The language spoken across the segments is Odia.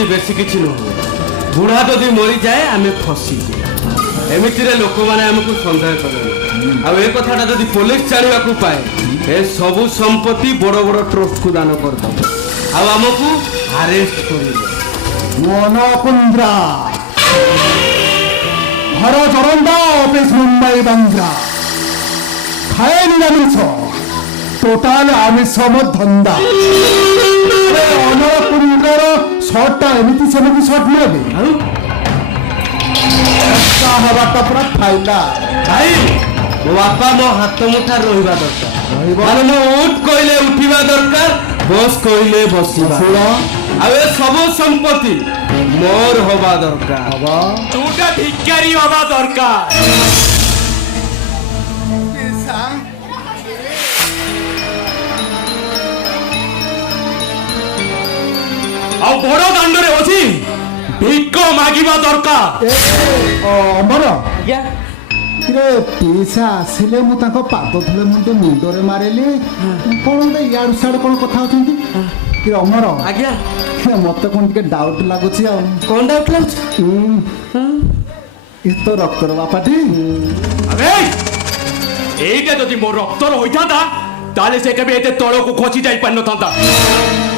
ଏମିତି ବେଶୀ କିଛି ନୁହଁ। ବୁଢ଼ା ଯଦି ମରିଯାଏ ଆମେ ଫସିଯିବୁ। ଏମିତିରେ ଲୋକମାନେ ଆମକୁ ସନ୍ଦେହ କଲେଣି। ଆଉ ଏ କଥାଟା ଯଦି ପୋଲିସ ଜାଣିବାକୁ ପାଏ ଏ ସବୁ ସମ୍ପତ୍ତି ବଡ଼ ବଡ଼ ଟ୍ରଷ୍ଟକୁ ଦାନ କରିଦେବ ଆଉ ଆମକୁ ଆରେଷ୍ଟ କରିବ। ମନକୁନ୍ଦ୍ରା ଘର ଚରନ୍ଦା ଅଫିସ ମୁମ୍ବାଇ ବାନ୍ଦ୍ରା ଖାଏ ନିରାମିଷ ଟୋଟାଲ ଆମିଷ ମୋ ଧନ୍ଦା। ଅନକୁନ୍ଦ୍ରାର ସର୍ଟଟା ଏମିତି ସେମିତି ସର୍ଟ ନୁହେଁ ଆଉ ହବାଟା ପୁରା ଫାଇଦା। ଭାଇ ମୋ ବାପା ମୋ ହାତ ମୁଠା ରହିବା ଦରକାର। ମାନେ ମୋ ଉଠ କହିଲେ ଉଠିବା ଦରକାର, ବସ୍ କହିଲେ ବସିବା। ଆଉ ଏ ସବୁ ସମ୍ପତ୍ତି ମୋର ହବା ଦରକାର। ଯୋଉଟା ଭିକାରୀ ହବା ଦରକାର। ଆଉ ବଡ ଦାଣ୍ଡରେ ଅଛି ଭିକ ମାଗିବା ଦରକାର। ଅମର ଆଜ୍ଞା ରେ ପଇସା ଆସିଲେ ମୁଁ ତାଙ୍କ ପାଦ ଧୂଳେ ମୁଣ୍ଡ ମୁଣ୍ଡରେ ମାରିଲି। କଣ ଗୋଟେ ଇଆଡୁ ସିଆଡୁ କଣ କଥା ହଉଛନ୍ତି କି ଅମର? ଆଜ୍ଞା ମତେ କଣ ଟିକେ ଡାଉଟ ଲାଗୁଛି। ଆଉ କଣ ଡାଉଟ ଲାଗୁଛି? ଏ ତ ରକ୍ତର ବାପାଟି। ଆରେ এইটা যদি মোর রক্তর হইথান্তা তাহলে সে কেবে এতে তলকু খচি যাই পারিনথান্তা।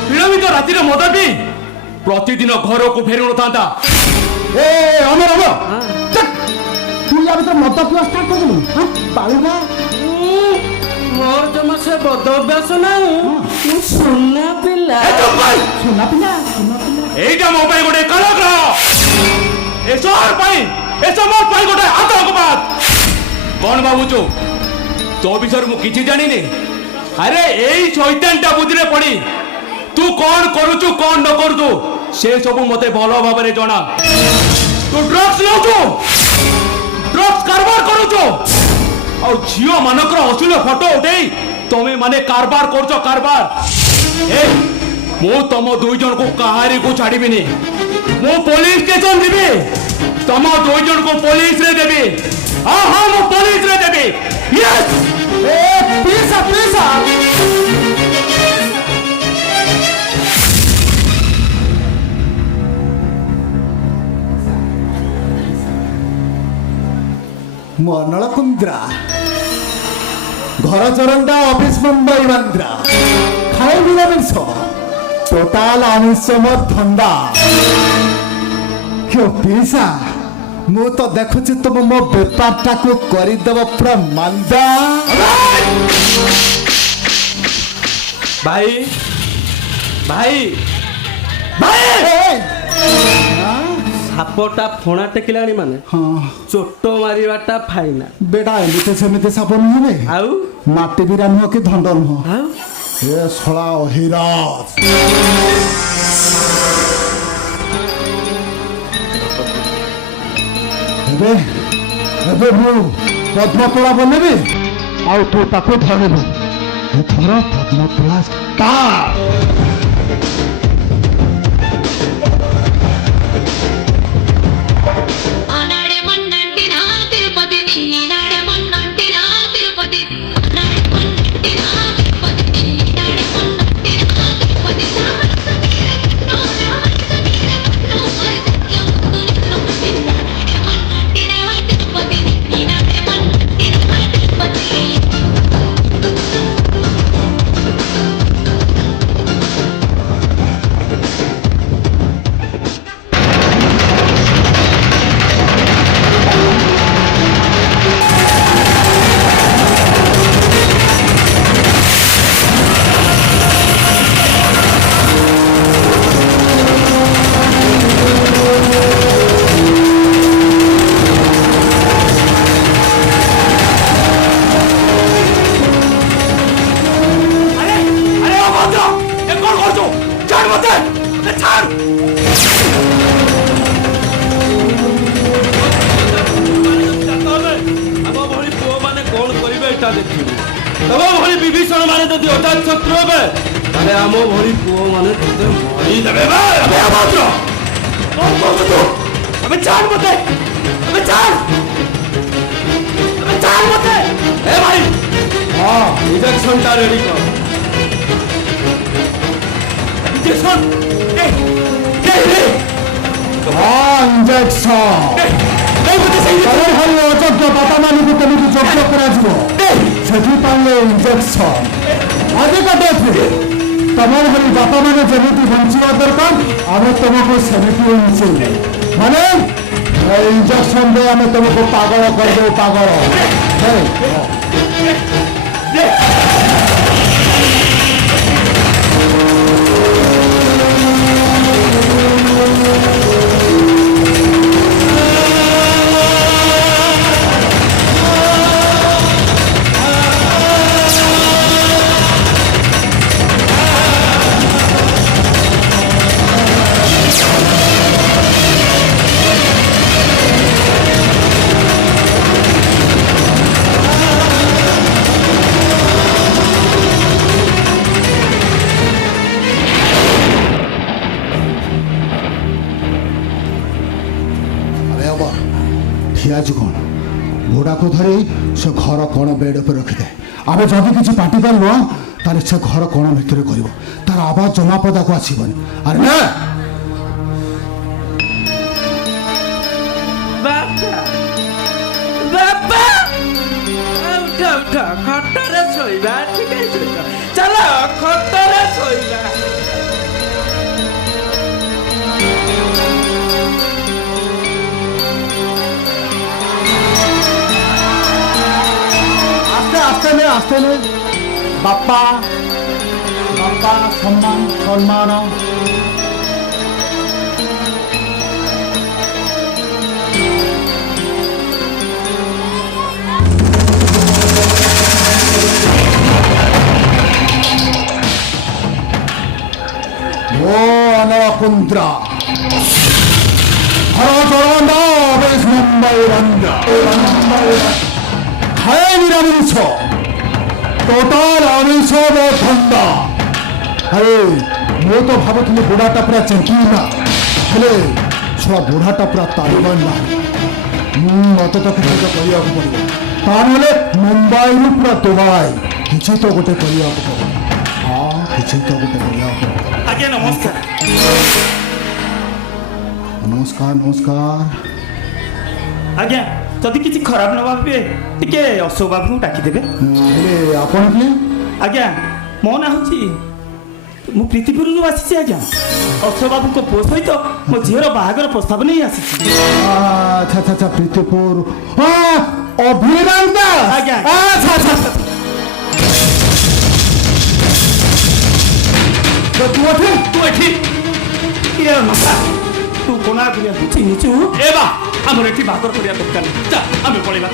বিলম্বিত রাতিরে মদ পি প্রতিদিন ঘরকু ফেরু নথান্তা। ଏ ଅମର ଅମର ତୁ ୟା ଭିତରେ ମଦ ପିଇବା ଷ୍ଟାର୍ଟ କରିଦେଲୁ? ବାଳୁଙ୍ଗା ମୋର ଜମା ସେ ବଦ ଅଭ୍ୟାସ ନାହିଁ। ମୁଁ ସୁନା ପିଲା। ସୁନା ପିଲା ସୁନା ପିଲା। এইটা মো পাই গোটে কারাগ্রহ। এ শহর পাই এ সমাজ পাই গোটে আতঙ্কবাদ। কোন ভাবুଛୁ তো বিষয়ে মু কিছু জানিনি? আরে এই শৈতানটা বুদ্ধিরে পড়ি তু কোন করুছু কোন ন করুছু সে সবু মতে ভালো ভাবে জনা। তু ড্রগস নেউছু, ড্রগস কারবার করুছু, আর ঝিও মানকর অশ্লীল ফটো উঠেই তুমি মানে কারবার করছো কারবার। এই মু তম দুই জনকু কাহারি কু ছাড়িবিনি। মু পুলিশ স্টেশন দিবি, তম দুই জনকু পুলিশ রে দেবি। हाँ हाँ वो पुलिस रे देबी। यस ए पीसा पीसा ମନଳ କୁନ୍ଦ୍ରା ଘର ଚରଣ୍ଡା ଅଫିସ ମୁମ୍ବାଇ ବାନ୍ଦ୍ରା ଖାଏ ନିରାମିଷ ଟୋଟାଲ ଆମିଷ ମୋ ଧନ୍ଦା। କେଉ ପିସା ମୁଁ ତ ଦେଖୁଛି ତୁମ ମୋ ବେପାରଟାକୁ କରିଦେବ ପୁରା ମାନ୍ଦା। ଭାଇ ଭାଇ ଭାଇ ସାପଟା ଫଣା ଟେକିଲାଣି ମାନେ ହଁ ଚୋଟ ମାରିବାଟା ଫାଇନା। ବେଟା ଏମିତି ସେମିତି ସାପ ନୁହେଁ। ଆଉ ମାଟି ବିରା ନୁହଁ କି ଧଣ୍ଡ ନୁହଁ। ଆଉ ଏ ଶଳା ଅହିରାଜ। ଏବେ ଏବେ ମୁଁ ପଦ୍ମତୋଳା ବନେଇବି ଆଉ ତୁ ତାକୁ ଧରିବୁ। ଏଥର ପଦ୍ମତୋଳା ଷ୍ଟାର୍ଟ। ତମ ଭଳି ବିଭୀଷଣ ମାନେ ଯଦି ଅଜାତ ଶତ୍ରୁ ହେବେ ତାହେଲେ ଆମ ଭଳି ପୁଅ ମାନେ ତତେ ମରିଦେବେ। अबे चाल मते, अबे चाल मते। ए भाई हाँ इंजेक्शन टा रेडी कर। इंजेक्शन ए रे ଇଞ୍ଜେକ୍ସନ ହରି ଅଯୋଗ୍ୟ ବାପାମାନଙ୍କୁ କେମିତି ଯୋଗ୍ୟ କରାଯିବ ସେଥିପାଇଁ ଇଞ୍ଜେକ୍ସନ ଅଧିକ ଡେଥରେ ତମର ଭଳି ବାପାମାନେ ଯେମିତି ବଞ୍ଚିବା ଦରକାର ଆମେ ତମକୁ ସେମିତି ବଞ୍ଚେଇବୁ ମାନେ ଇଞ୍ଜେକ୍ସନ ଦେଇ ଆମେ ତମକୁ ପାଗଳ କରିଦେବୁ ପାଗଳ ଠିଆଛୁ କ'ଣ ଘୋଡ଼ାକୁ ଧରି ସେ ଘର କ'ଣ ବେଡ୍ ଉପରେ ରଖିଥାଏ ଆମେ ଯଦି କିଛି ପାଟି କରିବ ତାହେଲେ ସେ ଘର କ'ଣ ଭିତରେ କରିବ ତାର ଆବାଜ ଜମା ପଦାକୁ ଆସିବନି ଆରେ ନା ବାପା ବାପା ଉଠ ଉଠ ଖଟରେ ଶୋଇବା ଟିକେ ଶୋଇବା ଚାଲ ଖଟରେ ଶୋଇବା ଆସ୍ତେ ନେ ବାପା ବାପା ସମ୍ମାନ ଓ ଅନକୁନ୍ଦ୍ରା হর জলন্দ বেশ মুম্বাই রঞ্জা খায় নিরামিষ টোটাল আমিষ ঠান্ডা আরে ମୁଁ ତ ଭାବୁଥିଲି ବୁଢ଼ାଟା ପୁରା ଚେଙ୍କିନା ହେଲେ ଛୁଆ ବୁଢ଼ାଟା ପୁରା ତାଲିବାନ ବାହାରି ମତେ ତ କିଛି ତ କରିବାକୁ ପଡ଼ିବ ତାହେଲେ ମୁମ୍ବାଇରୁ ପୁରା ଦୁବାଇ କିଛି ତ ଗୋଟେ କରିବାକୁ ପଡ଼ିବ ହଁ କିଛି ତ ଗୋଟେ କରିବାକୁ ପଡ଼ିବ ଆଜ୍ଞା ନମସ୍କାର ନମସ୍କାର ନମସ୍କାର ଆଜ୍ଞା ଯଦି କିଛି ଖରାପ ନ ଭାବିବେ ଟିକେ ଅଶୋକ ବାବୁଙ୍କୁ ଡାକିଦେବେ ହେଲେ ଆପଣ କିଏ ଆଜ୍ଞା ମୋ ନାଁ ହେଉଛି ମୁଁ ପ୍ରୀତିପୁରରୁ ଆସିଛି ଆଜ୍ଞା ଅଶୋକ ବାବୁଙ୍କ ପୁଅ ସହିତ ମୋ ଝିଅର ବାହାଘର ପ୍ରସ୍ତାବ ନେଇ ଆସିଛି ଆଚ୍ଛା ଆଚ୍ଛା ଆଚ୍ଛା ପ୍ରୀତିପୁର ଅଭିରାମ ଆଜ୍ଞା ଆଚ୍ଛା ଆଚ୍ଛା ତୁ ଏଠି କିରେ ନଶା ତୁ କୋଣା କରିବାକୁ ଚିହ୍ନିଛୁ ଏ ବା ଆମର ଏଠି ବାହାଘର କରିବା ଦରକାର ନାହିଁ ଚା ଆମେ ପଳେଇବା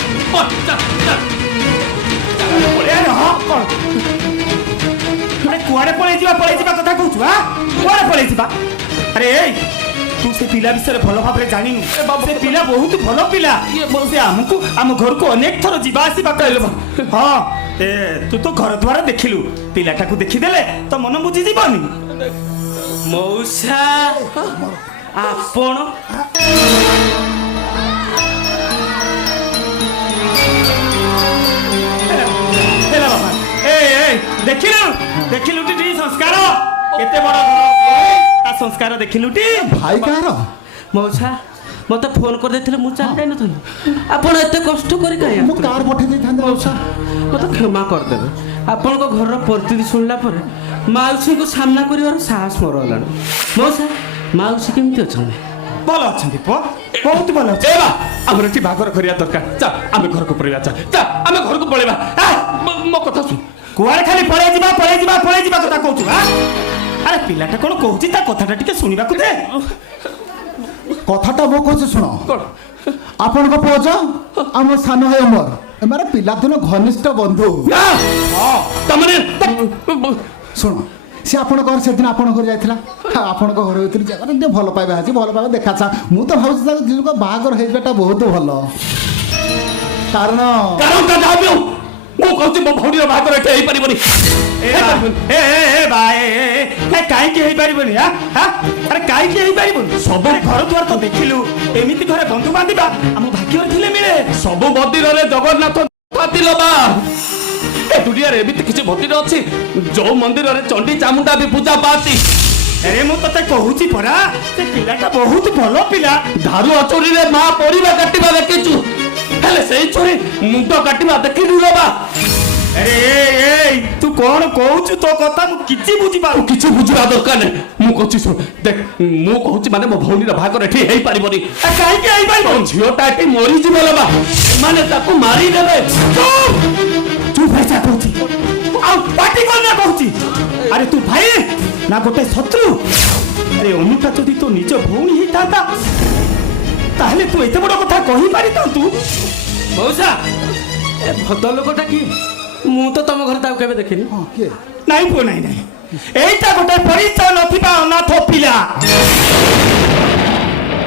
କୁଆଡ଼େ ପଳେଇଯିବା କଥା କହୁଛୁ କୁଆଡ଼େ ପଳେଇଯିବା ଆରେ ଏଇ ତୁ ସେ ପିଲା ବିଷୟରେ ଭଲ ଭାବରେ ଜାଣିନୁ ସେ ପିଲା ବହୁତ ଭଲ ପିଲା ସେ ଆମକୁ ଆମ ଘରକୁ ଅନେକ ଥର ଯିବା ଆସିବା କହିଲୁ ହଁ ତୁ ତ ଘର ଦ୍ୱାର ଦେଖିଲୁ ପିଲାଟାକୁ ଦେଖିଦେଲେ ତ ମନ ବୁଝିଯିବନି ମଉସା ଆପଣ ଦେଖିଲୁ ସଂସ୍କାର କେତେ ବଡ ତା ସଂସ୍କାର ଦେଖିଲୁଟି ଭାଇ କାହାର ମଉସା ମତେ ଫୋନ କରିଦେଇଥିଲେ ମୁଁ ଚାଲି ଯାଇନଥିଲି ଆପଣ ଏତେ କଷ୍ଟ କରି କାହିଁ ମୁଁ କାର୍ ପଠେଇ ଦେଇଥାନ୍ତି ମଉସା ମତେ କ୍ଷମା କରିଦେବେ ଆପଣଙ୍କ ଘରର ପରିସ୍ଥିତି ଶୁଣିଲା ପରେ ମାଉସୀଙ୍କୁ ସାମ୍ନା କରିବାର ସାହସ ମୋର ହେଲାଣି ମଉସା ମାଉସୀ କେମିତି ଅଛନ୍ତି ଭଲ ଅଛନ୍ତି ପୁଅ ବହୁତ ଭଲ ଅଛି ଆମର ଏଠି ବାହାଘର କରିବା ଦରକାର ଚା ଆମେ ଘରକୁ ପଳେଇବା ଚା ଆମେ ଘରକୁ ପଳେଇବା ମୋ କଥା ଶୁଣ କୁଆଡ଼େ ଖାଲି ପଳେଇଯିବା କଥା କହୁଛୁ ଆରେ ପିଲାଟା କ'ଣ କହୁଛି ତା କଥାଟା ଟିକେ ଶୁଣିବାକୁ ଦେ କଥାଟା ମୁଁ କହୁଛି ଶୁଣ ଆପଣଙ୍କ ପୁଅ ଯ ଆମ ସାନ ଭାଇ ଅମର ଏମାନେ ପିଲାଦିନ ଘନିଷ୍ଠ ବନ୍ଧୁ ଶୁଣ ସେ ଆପଣଙ୍କ ଘର ସେଦିନ ଆପଣଙ୍କ ଘର ଯାଇଥିଲା ଆପଣଙ୍କ ଘର ଭିତରେ ଟିକେ ଭଲ ପାଇବା ଅଛି ଭଲ ପାଇବା ଦେଖାଛା ମୁଁ ତ ଭାବୁଛି ତାଙ୍କ ଦିନକୁ ବାହାଘର ହେଇଯିବାଟା ବହୁତ ଭଲ କାରଣ ମୁଁ କହୁଛି ମୋ ଭଉଣୀର ବାହାଘର ଏଠି ହେଇପାରିବନି କାହିଁକି ହେଇପାରିବନି ଆରେ କାହିଁକି ହେଇପାରିବନି ସବୁ ଘର ଦ୍ୱାର ତ ଦେଖିଲୁ ଏମିତି ଘରେ ବନ୍ଧୁ ବାନ୍ଧିବା ଆମ ଭାଗ୍ୟରେ ଥିଲେ ମିଳେ ସବୁ ମନ୍ଦିରରେ ଜଗନ୍ନାଥ ଏ ଦୁନିଆରେ ଏମିତି କିଛି ମନ୍ଦିର ଅଛି ଯୋଉ ମନ୍ଦିରରେ ଚଣ୍ଡୀ ଚାମୁଣ୍ଡା ବି ପୂଜା ପାଆନ୍ତି ଆରେ ମୁଁ ତତେ କହୁଛି ପରା ସେ ପିଲାଟା ବହୁତ ଭଲ ପିଲା। ଧାରୁ ଅଚୁରିରେ ମା ପରିବା କାଟିବା ଦେଖିଛୁ, ହେଲେ ସେଇ ଛୁରୀ ମୁଣ୍ଡ କାଟିବା ଦେଖିଲୁ ବାବା। ଆରେ ଏଇ ତୁ କଣ କହୁଛୁ? ତୋ କଥା ମୁଁ କିଛି ବୁଝିପାରୁ। କିଛି ବୁଝିବା ଦରକାର ନାହିଁ, ମୁଁ କହୁଛି ଶୁଣ ଦେଖ, ମୁଁ କହୁଛି ମାନେ ମୋ ଭଉଣୀର ବାହାଘର ଏଠି ହେଇପାରିବନି। କାହିଁକି ହେଇପାରିବ? ଝିଅଟା ଏଠି ମରିଯିବ ବାବା, ମାନେ ତାକୁ ମାରିଦେବେ। ତୁ ଭାଇସା କହୁଛି ଆଉ ପାଟି କନା କହୁଛି? ଆରେ ତୁ ଭାଇ ନା ଗୋଟେ ଶତ୍ରୁ? ଆରେ ଅନୁଟା ଯଦି ତୋ ନିଜ ଭଉଣୀ ହେଇଥାନ୍ତା ତାହେଲେ ତୁ ଏତେ ବଡ କଥା କହିପାରିଥାନ୍ତୁ। ମଉସା ଏ ଭଦ୍ରଲୋକଟା କିଏ? ମୁଁ ତ ତମ ଘରେ ତାକୁ କେବେ ଦେଖିନି। ହଁ କିଏ? ନାଇଁ ପୁଅ ନାଇଁ ନାଇଁ, ଏଇଟା ଗୋଟେ ପରିଚୟ ନଥିବା ଅନାଥ ପିଲା।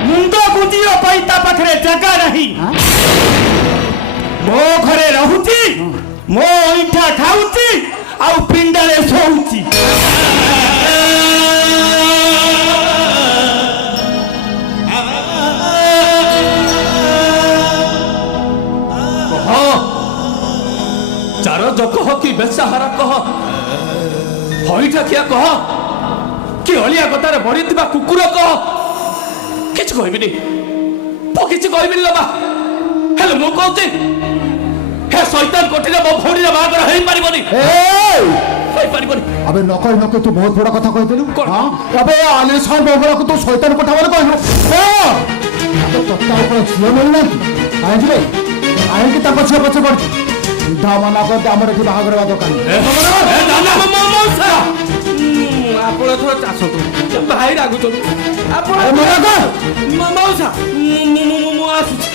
ମୁଣ୍ଡ ଗୁଞ୍ଜିବା ପାଇଁ ତା ପାଖରେ ଜାଗା ନାହିଁ। ମୋ ଘରେ ରହୁଛି, ମୋ ଅଇଁଠା ଖାଉଛି ଆଉ ପିଣ୍ଡାରେ ଶୋଉଛି। ଚାର କହ କି ବେସାହାରା କହ, ହଇଠା ଖିଆ କହ କି ଅଳିଆ କତାରେ ବଢିଥିବା କୁକୁର କହ, କିଛି କହିବିନି, ମୁଁ କିଛି କହିବିନି ଲୋ ବା। ହେଲେ ମୁଁ କହୁଛି ହେ ଶୈତାନ କୋଠିରେ ମୋ ଭଉଣୀର ବାହାଘର ହେଇପାରିବନି, ହେଇପାରିବନି। আবে নকই নকই তুই বহুত বড় কথা কইতেলু। কোন? হ্যাঁ আবে আলিশান বউগুলাকে তুই শয়তান কথা বলে কইলু। হ্যাঁ আবে তত্তা উপর ঝিও মিলি না কি? আইজি ভাই আইকি তাকে ঝিও পছে পড়ছি। সিধা মানা করতে আমার এটি বাহাঘর হওয়া দরকার নেই। ଆପଣ ଏଥର ଚାଷ କରନ୍ତୁ, ଭାଇ ରାଗୁଛନ୍ତି ଆପଣ। আরে মনা কর। ମଉସା ମୁଁ ଆସୁଛି।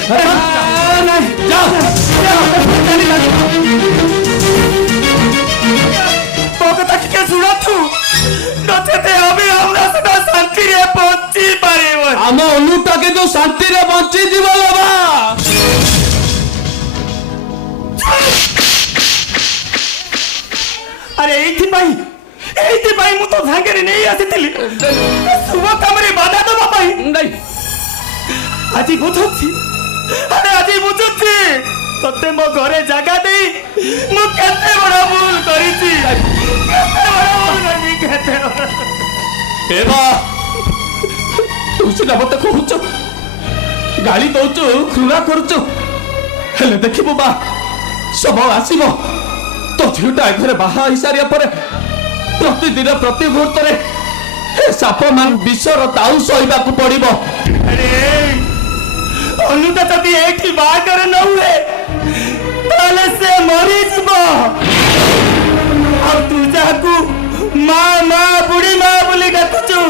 ମୋ କଥା ଟିକେ ଶୁଣନ୍ତୁ, ନଚେତ ଆମେ আমরা ସେଟା ଶାନ୍ତିରେ ବଞ୍ଚି ପାରିବ। ଆମ ଅନୁଟା କିନ୍ତୁ ଶାନ୍ତିରେ ବଞ୍ଚିଯିବ ଲୋ ବା। ଆରେ ଏଇଥିପାଇଁ ମୁଁ ତ ସାଙ୍ଗରେ ନେଇ ଆସିଥିଲି ଶୁଭ କାମରେ ବାଧା ଦେବା ପାଇଁ। ନାଇଁ ଆଜି ବୁଝୁଛି, ଆରେ ଆଜି ବୁଝୁଛି ତତେ ମୋ ଘରେ ଜାଗା ଦେଇ ମୁଁ କେତେ ବଡ ଭୁଲ କରିଛି, କେତେ ବଡ। ଏ ବା ତୁ ସିନା ମତେ କହୁଛୁ, ଗାଳି ଦଉଛୁ, ଘୃଣା କରୁଛୁ, ହେଲେ ଦେଖିବୁ ବା ସମୟ ଆସିବ ତୋ ଝିଅଟା ଏ ଘରେ ବାହା ହେଇସାରିବା ପରେ ପ୍ରତିଦିନ ପ୍ରତି ମୁହୂର୍ତ୍ତରେ ଏ ସାପ ମାନ ବିଷର ତାଉ ସହିବାକୁ ପଡିବ। ଆରେ ଅନୁଟା ଯଦି ଏଇଠି ବାହାଘର ନ ହୁଏ ତାହେଲେ ସେ ମରିଯିବ, ଆଉ ତୁ ଯାହାକୁ ମା ମା ବୁଢୀ ମା ବୋଲି ଡାକୁଛୁ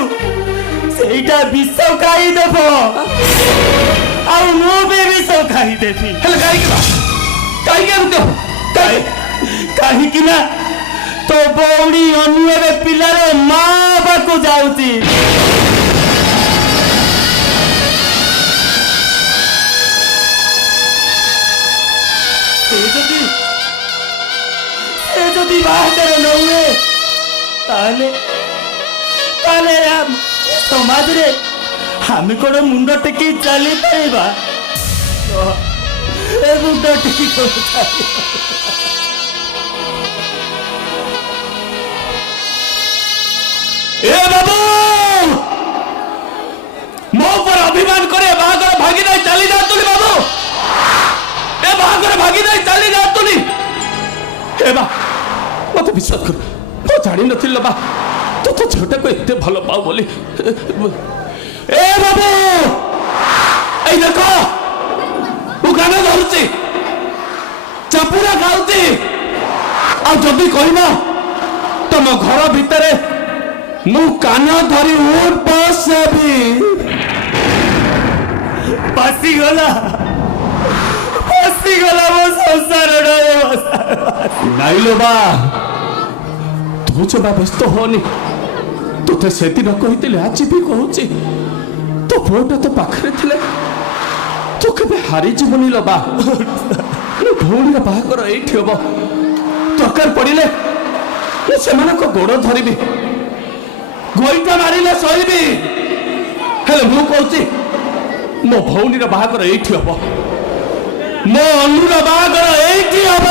ସେଇଟା ବିଷ ଖାଇଦେବ, ଆଉ ମୁଁ ବି ବିଷ ଖାଇଦେବି। ହେଲେ କାହିଁକି ବା, କାହିଁକି ଏମିତି ହବ? କାହିଁକି ନା ତୋ ଭଉଣୀ ଅନୁ ଏବେ ପିଲାର ମା ହେବାକୁ ଯାଉଛି। ସେ ଯଦି ବାହାଘର ନ ହୁଏ ତାହେଲେ ସମାଜରେ ଆମେ କଣ ମୁଣ୍ଡ ଟେକି ଚାଲିପାରିବା? ଏ ମୁଣ୍ଡ ଟେକି କଣ ଚାଲିବା? ଏ ବାବୁ ମୋ ଉପରେ ଅଭିମାନ করে ବାହାଘର ଭାଗି ଦେଇ ଚାଲି ଯାଆନ୍ତୁନି ବାବୁ, ଏ ବାହାଘର ଭାଗି ଦେଇ ଚାଲି ଯାଆନ୍ତୁନି। ଏ ବା ମତେ ବିଶ୍ୱାସ କର, ମୁଁ ଜାଣିନଥିଲି ବା ତୁ ତ ଝିଅଟାକୁ ଏତେ ଭଲ ପାଉ ବୋଲି। ଏ ବାବୁ ଏଇ ଦେଖ ମୁଁ ଗାନ ଧରୁଛି, ଚାପୁଡ଼ା ଗାଉଛି, ଆଉ ଯଦି କହିବ ତମ ଘର ଭିତରେ ମୁଁ କାନ ଧରି ଉଠ ବସ ହେବି। ପାସିଗଲା ମୋ ସଂସାର। ନାଇଁ ଲୋ ବା ତୁ ଜମା ବ୍ୟସ୍ତ ହୁଅନି, ତୋତେ ସେଦିନ କହିଥିଲି ଆଜି ବି କହୁଛି, ତୋ ପୁଅଟା ତୋ ପାଖରେ ଥିଲେ ତୁ କେବେ ହାରିଯିବୁନି ଲୋ ବା। ଭଉଣୀର ବାହାଘର ଏଇଠି ହବ, ଦରକାର ପଡ଼ିଲେ ମୁଁ ସେମାନଙ୍କ ଗୋଡ଼ ଧରିବି, ଗୋଇଠା ମାରିଲେ ସହିବି, ହେଲେ ମୁଁ କହୁଛି ମୋ ଭଉଣୀର ବାହାଘର ଏଇଠି ହବ, ମୋ ଅନୁର ବାହାଘର ଏଇଠି ହବ।